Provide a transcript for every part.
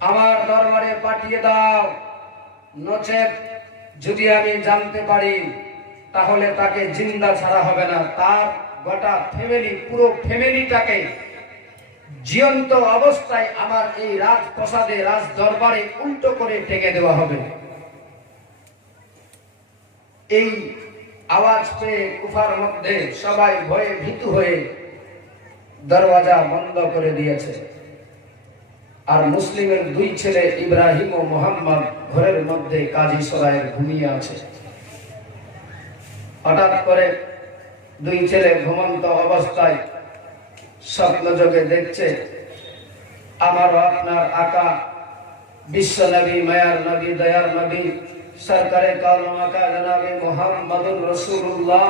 আমার দরবারে পাঠিয়ে দাও, নচেত যদি আমি জানতে পারি তাহলে তাকে জিন্দা ছাড়া হবে না, তার গোটা ফ্যামিলি, পুরো ফ্যামিলিটাকে জীবন্ত অবস্থায় আমার এই রাজপ্রাসাদে, রাজ দরবারে উল্টো করে টেকে দেওয়া হবে। এই আওয়াজ পেয়ে কুফার মধ্যে সবাই ভয়ে ভীতু হয়ে দরওয়াজা বন্ধ করে দিয়েছে। আর মুসলিমের দুই ছেলে ইব্রাহিম ও মোহাম্মদ ঘরের মধ্যে কাজী সরাইয়ের ঘুমিয়ে আছে। হঠাৎ করে দুই ছেলে ঘুমন্ত অবস্থায় স্বপ্ন যোগে দেখছে আমার আপনার আকা বিশ্ব নবী, মায়ার নবী, দয়ার নবী, সরকারে কালম আকা জনাবে মুহাম্মদুর রাসূলুল্লাহ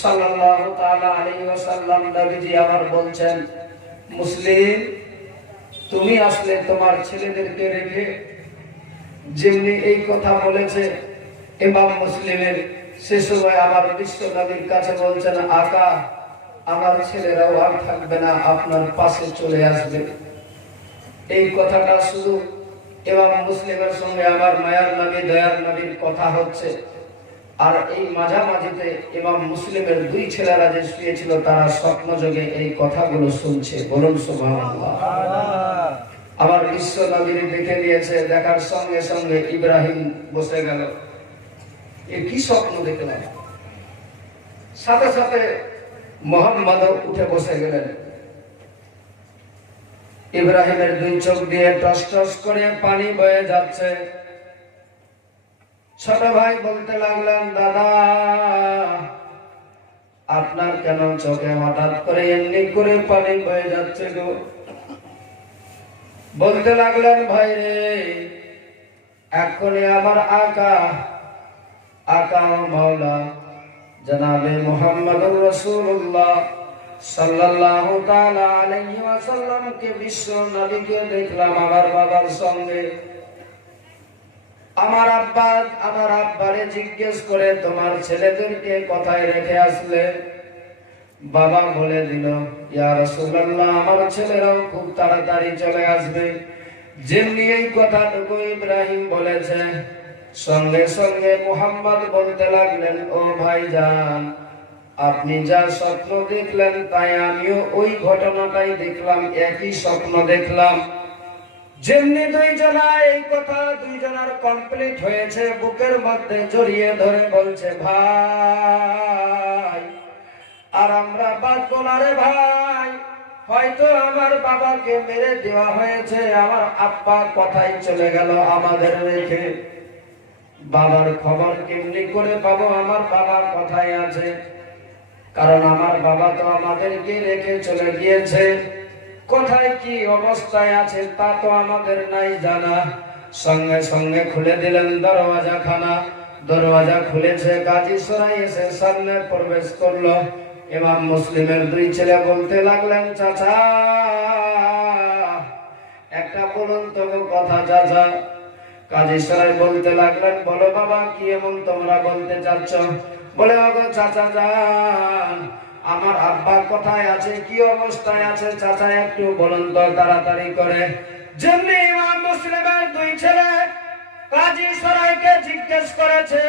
সাল্লাল্লাহু তাআলা আলাইহি ওয়াসাল্লাম নবীজি আমার বলছেন, মুসলিম তুমি আসলে তোমার ছেলেদেরকে রেখে। যেমনি এই কথা বলেছে ইমাম মুসলিমের, সে সময় আমার বিশ্ব নবীর কাছে বলছেন, আকা আমার ছেলেরাও আর থাকবে না, আপনার পাশে চলে আসবে। এই কথাটা শুধু ইমাম মুসলিমের সঙ্গে আমার মায়ার নবী, দয়ার নবীর কথা হচ্ছে। আর এই মাঝামাঝিতে ইমাম মুসলিমের দুই ছেলেরা যে শুয়েছিল তারা স্বপ্নযোগে এই কথাগুলো শুনছে। বলুন সুবহানাল্লাহ। আমার বিশ্ব নবীর দেখে নিয়েছে, দেখার সঙ্গে সঙ্গে ইব্রাহিম বসে গেল। এ কি স্বপ্ন দেখলাম? সাথে সাথে মোহাম্মদ উঠে বসে গেলেন। ইব্রাহিমের দুই চোখ দিয়ে টস টস করে পানি বয়ে যাচ্ছে। ছোট ভাই বলতে লাগলেন, দাদা আপনার কেন চোখে হঠাৎ করে এমনি করে পানি বয়ে যাচ্ছে গো? বলতে লাগলেন, ভাই রে, এক্ষুনি আমার আকা মাওলা জনাবে মুহাম্মদুর রাসূলুল্লাহ সাল্লাল্লাহু তাআলা আলাইহি ওয়াসাল্লামকে, বিশ্ব নবীকে দেখলাম আমার বাবার সঙ্গে। আমার আব্বারে জিজ্ঞেস করে তোমার ছেলেদেরকে কোথায় রেখে আসলে? বাবা বলে দিল, ইয়া রাসূলুল্লাহ আমার ছেলেরাও খুব তাড়াতাড়ি চলে আসবে। যেমনি এই কথাটুকু ইব্রাহিম বলেছে, সঙ্গে সঙ্গে মুহাম্মদ বলতে লাগলেন, ও ভাইজান আপনি যা স্বপ্ন দেখলেন তাই আমিও ওই ঘটনাটাই দেখলাম, একই স্বপ্ন দেখলাম। যেমনি দুইজনা এই কথা দুইজনার কমপ্লিট হয়েছে, বুকের মধ্যে জড়িয়ে ধরে বলছে, ভাই আর আমরা বাঁচব না রে ভাই, হয়তো আমার বাবাকে মেরে দেওয়া হয়েছে, আমার আব্বা কোথায় চলে গেল আমাদের রেখে। বাবার খবর কেমনি করে পাবো? আমার বাবা কোথায় আছে? কারণ আমার বাবা তো আমাদেরকে রেখে চলে গিয়েছে, কোথায় কি অবস্থায় আছে তা তো আমাদের নাই জানা। সঙ্গে সঙ্গে খুলে দিলেন দরওয়াজা খানা। দরওয়াজা খুলেছে, কাজী সরাই এসে সামনে প্রবেশ করলো। ইমাম মুসলিমের দুই ছেলে বলতে লাগলেন, চাচা একটা বলুন তো কথা চাচা। কাজী সরাই বলতে লাগলেন, বলো বাবা কি এমন তোমরা বলতে চাচ্ছ? বলে, ওগো চাচা যান, আমার আব্বা কোথায় আছে, কি অবস্থায় আছে চাচা একটু বলুন তো তাড়াতাড়ি করে। যেমনি ইমাম মুসলিমের দুই ছেলে কাজী সরাইকে জিজ্ঞেস করেছে,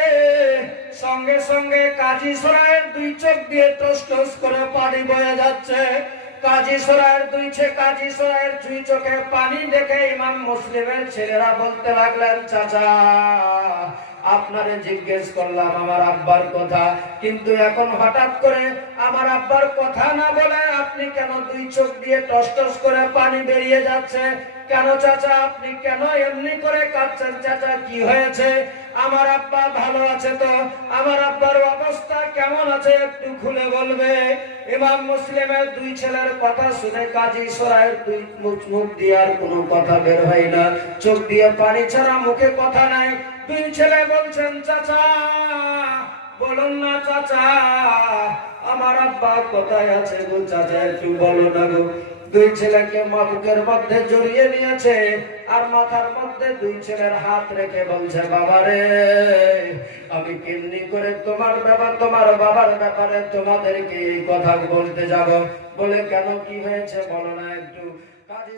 সঙ্গে সঙ্গে কাজী সরাইয়ের দুই চোখ দিয়ে টস টস করে পানি বয়ে যাচ্ছে। কাজী সরাইয়ের দুই চোখে পানি দেখে ইমাম মুসলিমের ছেলেরা বলতে লাগলেন, চাচা আপনারে জিজ্ঞেস করলাম আমার আব্বার কথা, কিন্তু এখন হঠাৎ করে আমার আব্বার কথা না বলে আপনি কেন দুই চোখ দিয়ে টস টস করে পানি বেরিয়ে যাচ্ছে? কেন চাচা আপনি কেন এমনি করে কাঁদছেন? চাচা কি হয়েছে? আমার আব্বা ভালো আছে তো? আমার আব্বার অবস্থা কেমন আছে একটু খুলে বলবে। ইমাম মুসলিমের দুই ছেলের কথা শুনে কাজী সরাইয়ের দুই মুখ দিয়ে আর কোনো কথা বের হয় না, চোখ দিয়ে পানি ছাড়া মুখে কথা নাই। দুই ছেলে বলছেন, চাচা বলুন না চাচা আমার আব্বা কোথায় আছে গো? চাচা একটু বলো না গো। দুই ছেলেকে বুকের মধ্যে জড়িয়ে নিয়েছে আর মাথার মধ্যে দুই ছেলের হাত রেখে বলছে, বাবা রে আমি কেমনি করে তোমার বাবার ব্যাপারে তোমাদেরকে এই কথা বলতে যাব? বলে, কেন কি হয়েছে বলো না একটু। কাজী